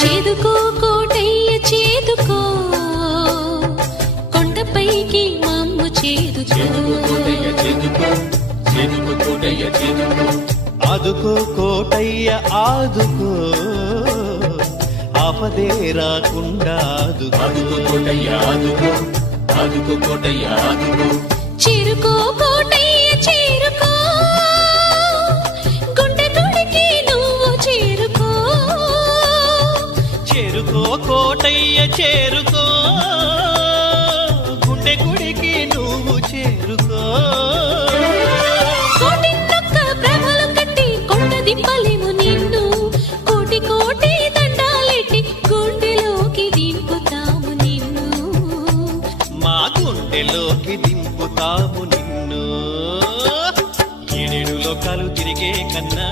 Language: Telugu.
చేదుకో కోటయ్య చేదుకో, కొండపైకి మమ్ము చేదుకో. ఆదుకో కోటయ్య ఆదుకో, ఆపదే రాకుండా ఆదుకో కోటయ్య ఆదుకో, ఆదుకో కోటయ్య ఆదుకో. చేరుకో కోటయ్య చేరుకో, గుండె గుడికి నువ్వు చేరుకో. చేరుకో కోటయ్య చేరుకో, గుండె గుడికి నువ్వు చేరుకో. కోటిన్నొక్క ప్రభలు కట్టి కొండ దింపలేము నిన్ను, కోటి కోటి దండాలెట్టి గుండెలోకి దింపుతాము నిన్ను. మా గుండెలోకి దింపుతాము నిన్ను. 7 లోకాలు తిరిగే కన్నా